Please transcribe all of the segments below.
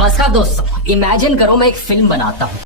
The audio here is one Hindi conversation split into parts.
नमस्कार दोस्तों, इमेजिन करो मैं एक फिल्म बनाता हूँ।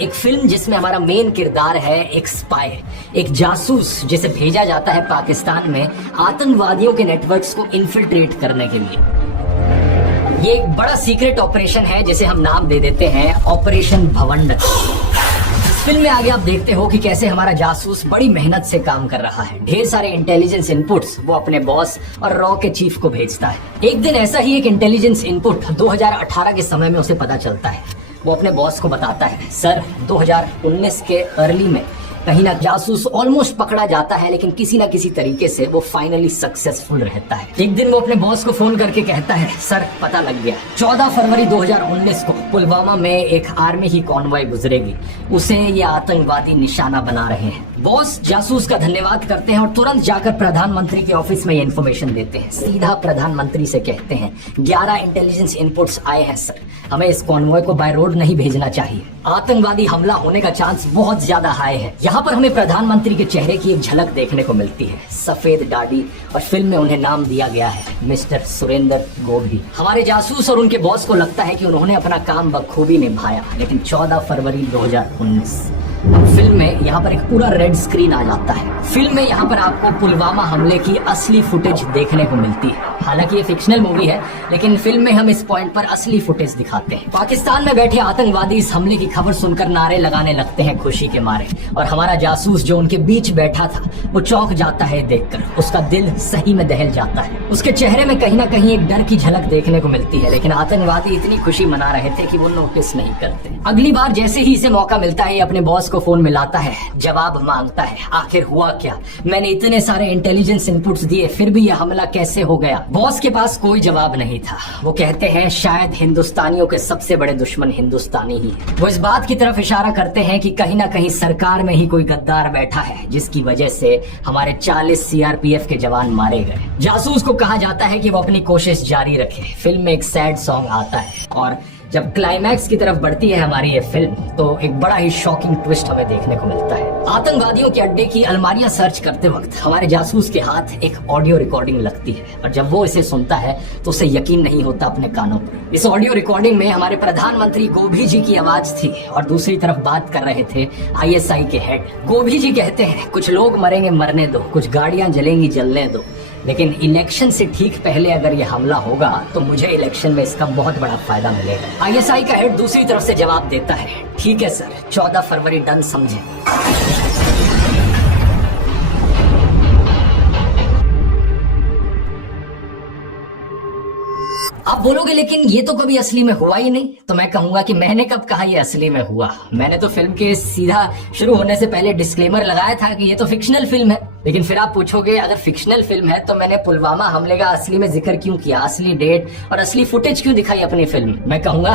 एक फिल्म जिसमें हमारा मेन किरदार है एक स्पाई, एक जासूस जिसे भेजा जाता है पाकिस्तान में आतंकवादियों के नेटवर्क्स को इन्फिल्ट्रेट करने के लिए। ये एक बड़ा सीक्रेट ऑपरेशन है जिसे हम नाम दे देते हैं ऑपरेशन भवंडर। इस फिल्म में आगे आप देखते हो कि कैसे हमारा जासूस बड़ी मेहनत से काम कर रहा है। ढेर सारे इंटेलिजेंस इनपुट्स वो अपने बॉस और रॉ के चीफ को भेजता है। एक दिन ऐसा ही एक इंटेलिजेंस इनपुट 2018 के समय में उसे पता चलता है। वो अपने बॉस को बताता है, सर 2019 के अर्ली में कहीं ना जासूस ऑलमोस्ट पकड़ा जाता है, लेकिन किसी ना किसी तरीके से वो फाइनली सक्सेसफुल रहता है। एक दिन वो अपने बॉस को फोन करके कहता है, सर पता लग गया, 14 फरवरी 2019 को पुलवामा में एक आर्मी की कॉन्वॉय गुजरेगी, उसे ये आतंकवादी निशाना बना रहे हैं। बॉस जासूस का धन्यवाद करते हैं और तुरंत जाकर प्रधानमंत्री के ऑफिस में ये इन्फॉर्मेशन देते हैं। सीधा प्रधानमंत्री से कहते हैं 11 इंटेलिजेंस इनपुट्स आए हैं सर, हमें इस कॉन्वॉय को बाय रोड नहीं भेजना चाहिए, आतंकवादी हमला होने का चांस बहुत ज्यादा हाई है। यहाँ पर हमें प्रधानमंत्री के चेहरे की एक झलक देखने को मिलती है, सफेद दाढ़ी, और फिल्म में उन्हें नाम दिया गया है मिस्टर सुरेंद्र गोभी। हमारे जासूस और उनके बॉस को लगता है कि उन्होंने अपना काम बखूबी निभाया, लेकिन 14 फरवरी 2019 फिल्म में यहाँ पर एक पूरा रेड स्क्रीन आ जाता है। फिल्म में यहाँ पर आपको पुलवामा हमले की असली फुटेज देखने को मिलती है। हालांकि ये फिक्शनल मूवी है, लेकिन फिल्म में हम इस पॉइंट पर असली फुटेज दिखाते हैं। पाकिस्तान में बैठे आतंकवादी इस हमले की खबर सुनकर नारे लगाने लगते हैं खुशी के मारे, और हमारा जासूस जो उनके बीच बैठा था वो चौंक जाता है देखकर, उसका दिल सही में दहल जाता है। उसके चेहरे में कहीं ना कहीं एक डर की झलक देखने को मिलती है, लेकिन आतंकवादी इतनी खुशी मना रहे थे कि वो नोटिस नहीं करते। अगली बार जैसे ही इसे मौका मिलता है, अपने बॉस को फोन मिलाता है, जवाब मांगता है, आखिर हुआ क्या, मैंने इतने सारे इंटेलिजेंस इनपुट्स दिए फिर भी यह हमला कैसे हो गया। बॉस के पास कोई जवाब नहीं था। वो कहते हैं शायद हिंदुस्तानियों के सबसे बड़े दुश्मन हिंदुस्तानी ही है। वो इस बात की तरफ इशारा करते हैं कि कहीं ना कहीं सरकार में ही कोई गद्दार बैठा है, जिसकी वजह से हमारे 40 सीआरपीएफ के जवान मारे गए। जासूस को कहा जाता है कि वो अपनी कोशिश जारी रखे। फिल्म में एक सैड सॉन्ग आता है, और जब क्लाइमैक्स की तरफ बढ़ती है हमारी ये फिल्म, तो एक बड़ा ही शॉकिंग ट्विस्ट हमें देखने को मिलता है। आतंकवादियों के अड्डे की अलमारियां सर्च करते वक्त हमारे जासूस के हाथ एक ऑडियो रिकॉर्डिंग लगती है, और जब वो इसे सुनता है तो उसे यकीन नहीं होता अपने कानों पर। इस ऑडियो रिकॉर्डिंग में हमारे प्रधानमंत्री गोभी जी की आवाज थी, और दूसरी तरफ बात कर रहे थे आईएसआई के हेड। गोभी जी कहते हैं, कुछ लोग मरेंगे मरने दो, कुछ गाड़ियां जलेंगी जलने दो, लेकिन इलेक्शन से ठीक पहले अगर ये हमला होगा तो मुझे इलेक्शन में इसका बहुत बड़ा फायदा मिलेगा। आईएसआई का हेड दूसरी तरफ से जवाब देता है, ठीक है सर, 14 फरवरी डन समझे। आप बोलोगे लेकिन ये तो कभी असली में हुआ ही नहीं। तो मैं कहूंगा कि मैंने कब कहा ये असली में हुआ। मैंने तो फिल्म के सीधा शुरू होने से पहले डिस्क्लेमर लगाया था कि ये तो फिक्शनल फिल्म है। लेकिन फिर आप पूछोगे अगर फिक्शनल फिल्म है तो मैंने पुलवामा हमले का असली में जिक्र क्यों किया, असली डेट और असली फुटेज क्यों दिखाई अपनी फिल्म में। मैं कहूंगा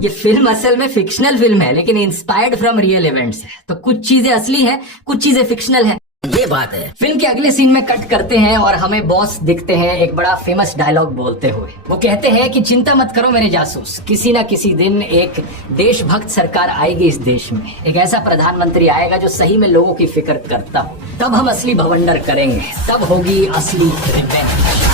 ये फिल्म असल में फिक्शनल फिल्म है, लेकिन इंस्पायर्ड फ्रॉम रियल इवेंट्स है। तो कुछ चीजें असली है, कुछ चीजें फिक्शनल है, ये बात है। फिल्म के अगले सीन में कट करते हैं और हमें बॉस दिखते हैं एक बड़ा फेमस डायलॉग बोलते हुए। वो कहते हैं कि चिंता मत करो मेरे जासूस, किसी ना किसी दिन एक देशभक्त सरकार आएगी इस देश में, एक ऐसा प्रधानमंत्री आएगा जो सही में लोगों की फिक्र करता हो, तब हम असली भवंडर करेंगे, तब होगी असली रिवेंज।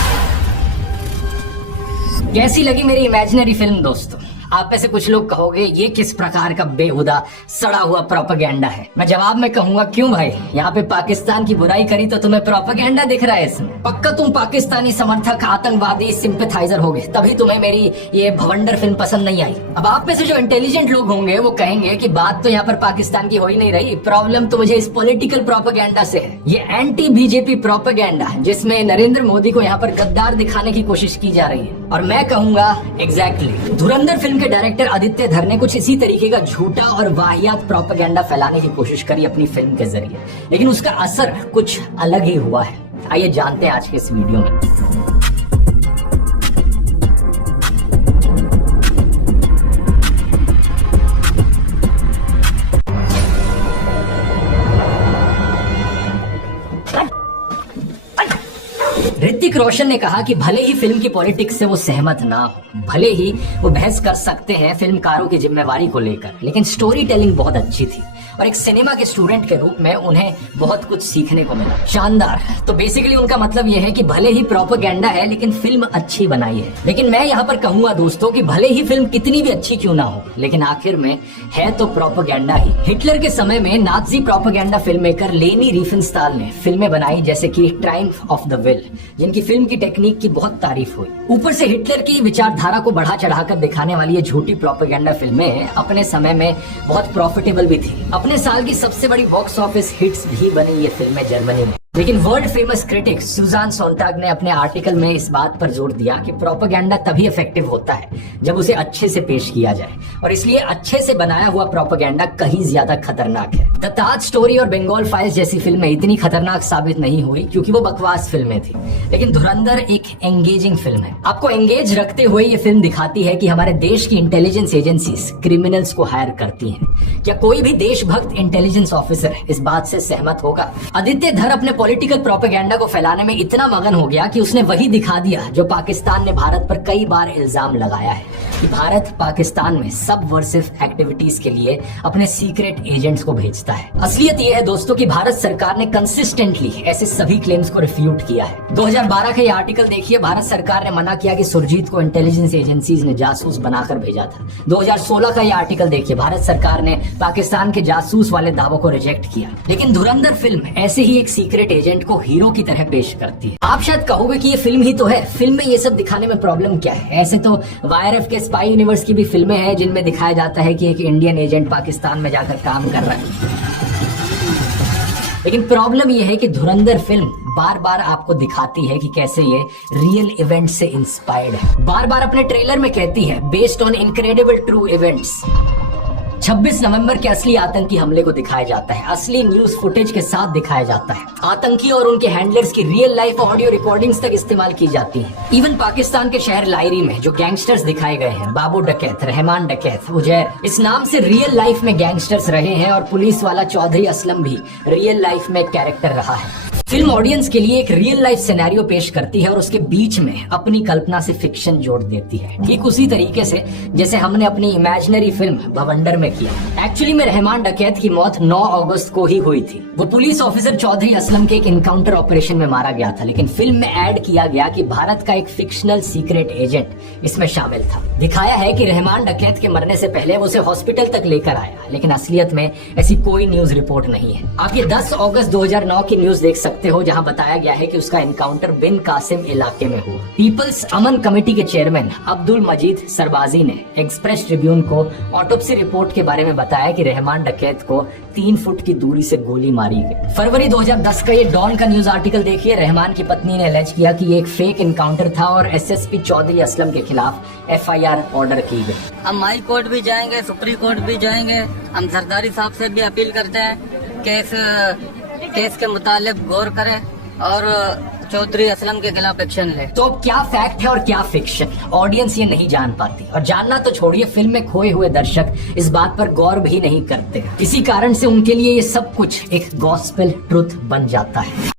कैसी लगी मेरी इमेजिनरी फिल्म दोस्तों? आप में से कुछ लोग कहोगे ये किस प्रकार का बेहुदा सड़ा हुआ प्रोपेगेंडा है। मैं जवाब में कहूंगा क्यों भाई, यहाँ पे पाकिस्तान की बुराई करी तो तुम्हें प्रोपेगेंडा दिख रहा है इसमें। पक्का तुम पाकिस्तानी समर्थक आतंकवादी सिंपैथाइजर होगे, तभी तुम्हें मेरी ये भवंडर फिल्म पसंद नहीं आई। अब आप में से जो इंटेलिजेंट लोग होंगे वो कहेंगे कि बात तो यहाँ पर पाकिस्तान की हो ही नहीं रही, प्रॉब्लम तो मुझे इस पॉलिटिकल प्रोपेगेंडा से है। ये एंटी बीजेपी प्रोपेगेंडा जिसमें नरेंद्र मोदी को यहाँ पर गद्दार दिखाने की कोशिश की जा रही है। और मैं कहूंगा एग्जैक्टली धुरंधर फिल्म के डायरेक्टर आदित्य धर ने कुछ इसी तरीके का झूठा और वाहियात प्रोपेगेंडा फैलाने की कोशिश करी अपनी फिल्म के जरिए, लेकिन उसका असर कुछ अलग ही हुआ है। आइए जानते हैं आज के इस वीडियो में। ऋतिक ऋतिक रोशन ने कहा कि भले ही फिल्म की पॉलिटिक्स से वो सहमत ना हो, भले ही वो बहस कर सकते हैं फिल्मकारों की जिम्मेवारी को लेकर, लेकिन स्टोरी टेलिंग बहुत अच्छी थी और एक सिनेमा के स्टूडेंट के रूप में उन्हें बहुत कुछ सीखने को मिला। शानदार। तो बेसिकली उनका मतलब यह है कि भले ही प्रोपेगेंडा है लेकिन फिल्म अच्छी बनाई है। लेकिन मैं यहाँ पर कहूंगा दोस्तों कि भले ही फिल्म कितनी भी अच्छी क्यों ना हो, लेकिन आखिर में है तो प्रोपेगेंडा ही। हिटलर के समय में नाजी प्रोपेगेंडा फिल्म मेकर लेनी रिफेनस्टाल ने फिल्में बनाई जैसे कि ट्रायम्फ ऑफ द विल, जिनकी फिल्म की टेक्निक की बहुत तारीफ हुई। ऊपर से हिटलर की विचारधारा को बढ़ा चढ़ाकर दिखाने वाली ये झूठी प्रोपेगेंडा फिल्में अपने समय में बहुत प्रॉफिटेबल भी थी। अपने साल की सबसे बड़ी बॉक्स ऑफिस हिट्स भी बनी ये फिल्में जर्मनी में। लेकिन वर्ल्ड फेमस क्रिटिक सुजान सोनटाग ने अपने आर्टिकल में इस बात पर जोर दिया कि प्रोपेगेंडा तभी इफेक्टिव होता है जब उसे अच्छे से पेश किया जाए, और इसलिए अच्छे से बनाया हुआ प्रोपेगेंडा कहीं ज्यादा खतरनाक है। द ताज स्टोरी और बंगाल फाइल्स जैसी फिल्में इतनी खतरनाक साबित नहीं हुई क्योंकि वो बकवास फिल्में थी, लेकिन धुरंधर एक एंगेजिंग फिल्म है। आपको एंगेज रखते हुए ये फिल्म दिखाती है कि हमारे देश की इंटेलिजेंस एजेंसीज क्रिमिनल्स को हायर करती हैं। क्या कोई भी देशभक्त इंटेलिजेंस ऑफिसर इस बात से सहमत होगा? आदित्य धर अपने पॉलिटिकल प्रोपेगेंडा को फैलाने में इतना मगन हो गया कि उसने वही दिखा दिया जो पाकिस्तान ने भारत पर कई बार इल्जाम लगाया है कि भारत पाकिस्तान में सबवर्सिव एक्टिविटीज के लिए अपने सीक्रेट एजेंट्स को भेजता है। असलियत यह है दोस्तों कि भारत सरकार ने कंसिस्टेंटली ऐसे सभी क्लेम्स को रिफ्यूट किया है। 2012 का ये आर्टिकल देखिए, भारत सरकार ने मना किया कि सुरजीत को इंटेलिजेंस एजेंसीज ने जासूस बनाकर भेजा था। 2016 का ये आर्टिकल देखिए, भारत सरकार ने पाकिस्तान के जासूस वाले दावों को रिजेक्ट किया। लेकिन धुरंधर फिल्म ऐसे ही एक सीक्रेट एजेंट को हीरो की तरह पेश करती है। आप शायद कहोगे कि ये फिल्म ही तो है, फिल्म में ये सब दिखाने में प्रॉब्लम क्या है? ऐसे तो वाईआरएफ के स्पाई यूनिवर्स की भी फिल्में हैं जिनमें दिखाया जाता है कि एक इंडियन एजेंट पाकिस्तान में जाकर काम कर रहा है। लेकिन प्रॉब्लम यह है कि धुरंधर फिल्म बार बार आपको दिखाती है कि कैसे ये रियल इवेंट से इंस्पायर्ड है। बार बार अपने ट्रेलर में कहती है based on incredible true events. 26 नवंबर के असली आतंकी हमले को दिखाया जाता है, असली न्यूज फुटेज के साथ दिखाया जाता है। आतंकी और उनके हैंडलर्स की रियल लाइफ ऑडियो रिकॉर्डिंग्स तक इस्तेमाल की जाती हैं। इवन पाकिस्तान के शहर लायरी में जो गैंगस्टर्स दिखाए गए हैं, बाबू डकैत, रहमान डकैत, उजैर, इस नाम से रियल लाइफ में गैंगस्टर्स रहे हैं और पुलिस वाला चौधरी असलम भी रियल लाइफ में एक कैरेक्टर रहा है। फिल्म ऑडियंस के लिए एक रियल लाइफ सिनेरियो पेश करती है और उसके बीच में अपनी कल्पना से फिक्शन जोड़ देती है, ठीक उसी तरीके से जैसे हमने अपनी इमेजिनरी फिल्म भवंडर में किया। एक्चुअली में रहमान डकैत की मौत 9 अगस्त को ही हुई थी। वो पुलिस ऑफिसर चौधरी असलम के एक इनकाउंटर ऑपरेशन में मारा गया था, लेकिन फिल्म में ऐड किया गया कि भारत का एक फिक्शनल सीक्रेट एजेंट इसमें शामिल था। दिखाया है कि रहमान डकैत के मरने से पहले वो उसे हॉस्पिटल तक लेकर आया, लेकिन असलियत में ऐसी कोई न्यूज रिपोर्ट नहीं है। आप ये 10 अगस्त 2009 की न्यूज देख सकते हो जहां बताया गया है कि उसका एनकाउंटर बिन कासिम इलाके में हुआ। पीपल्स अमन कमेटी के चेयरमैन अब्दुल मजीद सरबाजी ने एक्सप्रेस ट्रिब्यून को ऑटोप्सी रिपोर्ट के बारे में बताया कि रहमान डकैत को 3 फुट की दूरी से गोली मारी गई। फरवरी 2010 का ये डॉन का न्यूज आर्टिकल देखिए, रहमान की पत्नी ने एलेज किया कि ये एक फेक एनकाउंटर था और एसएसपी चौधरी असलम के खिलाफ एफआईआर ऑर्डर की गई। हम हाई कोर्ट भी जाएंगे, सुप्रीम कोर्ट भी जाएंगे। हम सरदारी साहब से भी अपील करते हैं केस के मुतालिक गौर करें और चौधरी असलम के खिलाफ एक्शन ले। तो क्या फैक्ट है और क्या फिक्शन, ऑडियंस ये नहीं जान पाती, और जानना तो छोड़िए, फिल्म में खोए हुए दर्शक इस बात पर गौर भी नहीं करते। इसी कारण से उनके लिए ये सब कुछ एक गॉस्पेल ट्रुथ बन जाता है।